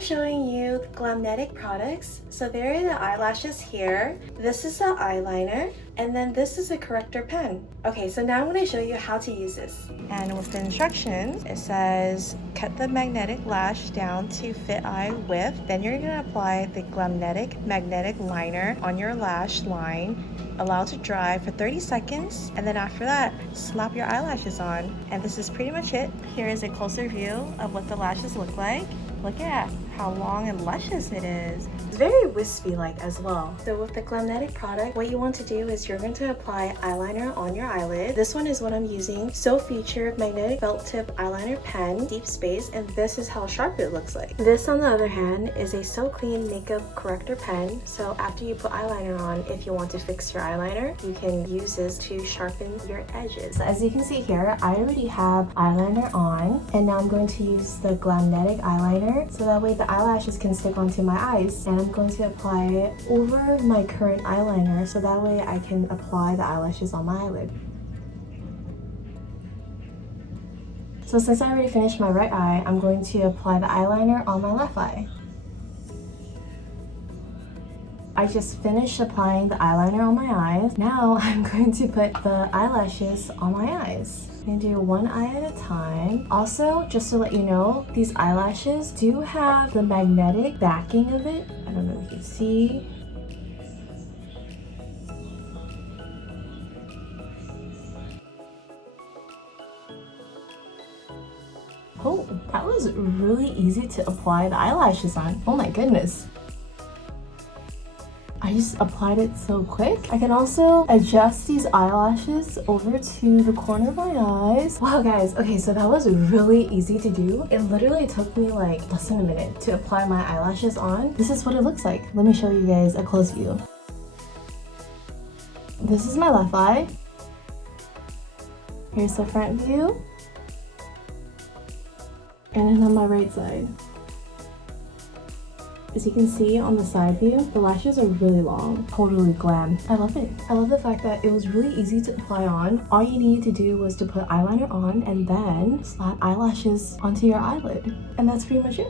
I'm showing you the Glamnetic products. So there are the eyelashes here. This is the eyeliner, and then this is a corrector pen. Okay, so now I'm going to show you how to use this. And with the instructions, it says cut the magnetic lash down to fit eye width. Then you're going to apply the Glamnetic magnetic liner on your lash line. Allow to dry for 30 seconds, and then after that, slap your eyelashes on. And this is pretty much it. Here is a closer view of what the lashes look like. Look at how long and luscious it is. It's very wispy-like as well. So with the Glamnetic product, what you want to do is you're going to apply eyeliner on your eyelid. This one is what I'm using. So featured magnetic felt tip eyeliner pen, deep space, and this is how sharp it looks like. This, on the other hand, is a So Clean makeup corrector pen. So after you put eyeliner on, if you want to fix your eyeliner, you can use this to sharpen your edges. So as you can see here, I already have eyeliner on, and now I'm going to use the Glamnetic eyeliner so that way the eyelashes can stick onto my eyes. And I'm going to apply it over my current eyeliner so that way I can apply the eyelashes on my eyelid. So since I already finished my right eye, I'm going to apply the eyeliner on my left eye. I just finished applying the eyeliner on my eyes. Now I'm going to put the eyelashes on my eyes. I'm gonna do one eye at a time. Also, just to let you know, these eyelashes do have the magnetic backing of it. I don't know if you can see. Oh, that was really easy to apply the eyelashes on. Oh my goodness. I just applied it so quick. I can also adjust these eyelashes over to the corner of my eyes. Wow guys, okay, so that was really easy to do. It literally took me like less than a minute to apply my eyelashes on. This is what it looks like. Let me show you guys a close view. This is my left eye. Here's the front view. And then on my right side. As you can see on the side view, the lashes are really long. Totally glam. I love it. I love the fact that it was really easy to apply on. All you needed to do was to put eyeliner on and then slap eyelashes onto your eyelid. And that's pretty much it.